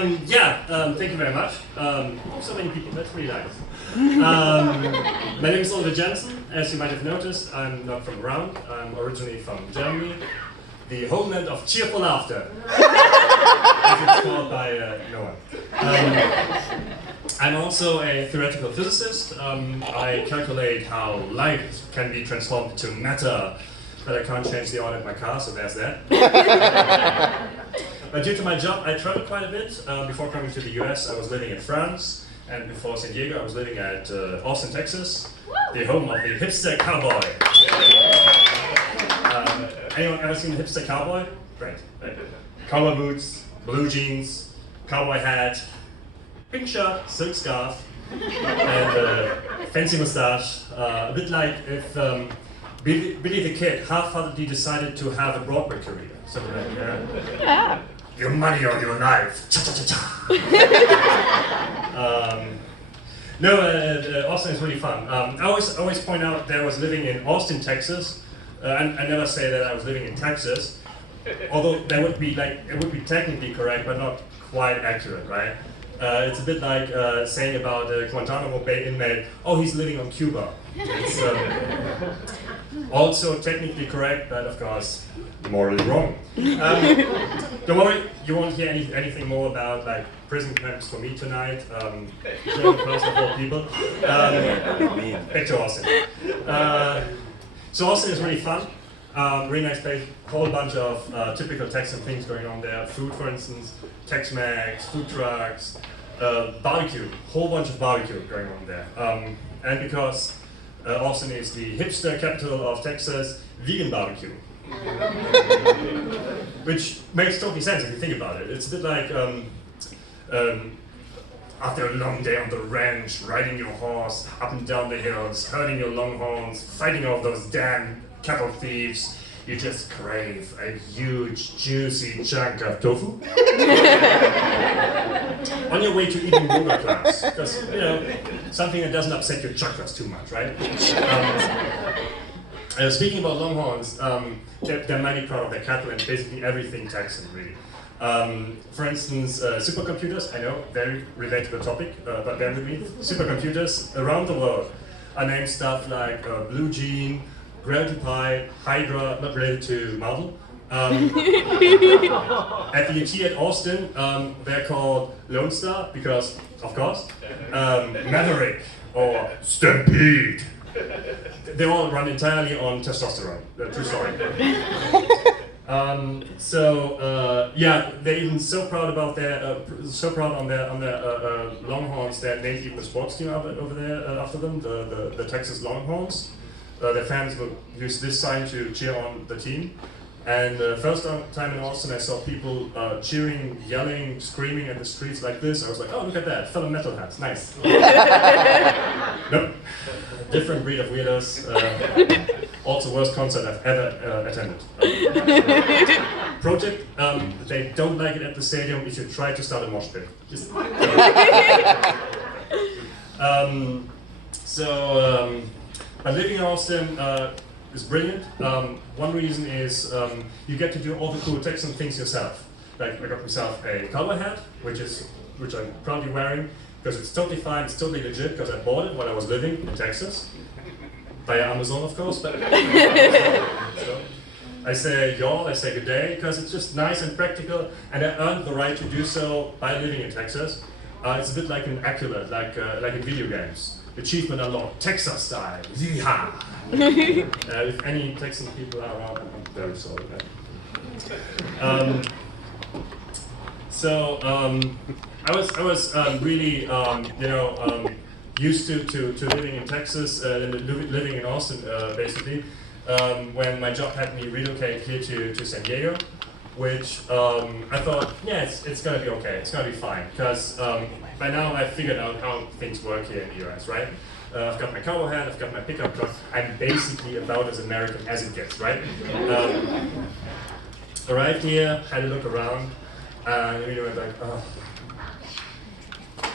Thank you very much. So many people, that's really nice. My name is Oliver Jensen. As you might have noticed, I'm not from around. I'm originally from Germany, the homeland of cheerful laughter, as it's called by no one. I'm also a theoretical physicist. I calculate how light can be transformed into matter, but I can't change the oil in my car, so there's that. But due to my job, I travel quite a bit. Before coming to the US, I was living in France, and before San Diego, I was living at Austin, Texas, the home of the hipster cowboy. Anyone ever seen a hipster cowboy? Great. Cowboy boots, blue jeans, cowboy hat, pink shirt, silk scarf, and fancy mustache. A bit like if Billy the Kid half-heartedly decided to have a Broadway career. Something like that. Yeah. Your money or your life. Cha-cha-cha-cha. Austin is really fun. I always point out that I was living in Austin, Texas. I never say that I was living in Texas, although that would be it would be technically correct, but not quite accurate, right? It's a bit like saying about a Guantanamo Bay inmate, oh, he's living on Cuba. It's also technically correct, but of course, morally wrong. Don't worry, you won't hear anything more about prison camps for me tonight. German person of all people. Back to Austin. So Austin is really fun. Really nice place. Whole bunch of typical Texan things going on there. Food, for instance, Tex-Mex, food trucks, barbecue. Whole bunch of barbecue going on there. And because Austin is the hipster capital of Texas, vegan barbecue. Which makes total sense if you think about it. It's a bit like after a long day on the ranch, riding your horse up and down the hills, herding your longhorns, fighting off those damn cattle thieves, you just crave a huge, juicy chunk of tofu. On your way to eating yoga class, because, something that doesn't upset your chakras too much, right? Speaking about longhorns, they're mighty proud of their cattle and basically everything Texan, really. For instance, supercomputers, I know, very relatable topic, but bear with me. Supercomputers around the world are named stuff like Blue Gene, Gravity Pi, Hydra, not related to Marvel. At the UT at Austin, they're called Lone Star because, of course, Maverick or Stampede. They all run entirely on testosterone. True story. They're even so proud about their on their Longhorns that named even a sports team over there after them, the Texas Longhorns. Their fans will use this sign to cheer on the team. And first time in Austin, I saw people cheering, yelling, screaming in the streets like this. I was like, oh, look at that, fellow metalheads, nice. Nope, different breed of weirdos. Also worst concert I've ever attended. Pro tip, they don't like it at the stadium if you try to start a mosh pit. Just but living in Austin is brilliant. One reason is you get to do all the cool Texan things yourself. Like I got myself a cowboy hat, which I'm proudly wearing because it's totally fine, it's totally legit because I bought it when I was living in Texas. Via Amazon, of course, but so I say y'all, I say good day, because it's just nice and practical, and I earned the right to do so by living in Texas. It's a bit like an accolade, like in video games. Achievement unlocked, Texas style. Yeehaw! If any Texan people are around, I'm very sorry. I was really used to living in Texas, living in Austin, basically, when my job had me relocate here to San Diego, which I thought, yeah, it's gonna be okay, it's gonna be fine, because by now I've figured out how things work here in the US, right? I've got my cowboy hat, I've got my pickup truck, I'm basically about as American as it gets, right? Arrived here, had a look around, and really went like, oh.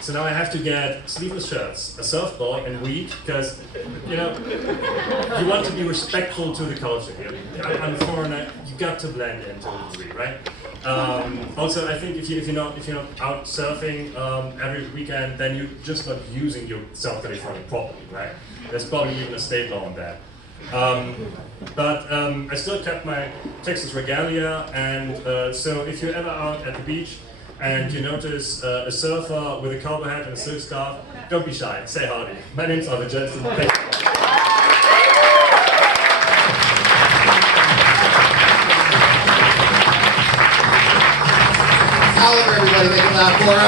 So now I have to get sleeveless shirts, a surfboard, and weed, because, you want to be respectful to the culture here. I'm a foreigner, you got to blend in to a degree, right? Also, I think if you're not out surfing every weekend, then you're just not using your South-California property, right? There's probably even a state law on that. But I still kept my Texas regalia, and so if you're ever out at the beach and you notice a surfer with a cowboy hat and a silk scarf, don't be shy, say howdy. My name's Oliver Jensen. Thank you. Oliver, everybody, make a laugh for him.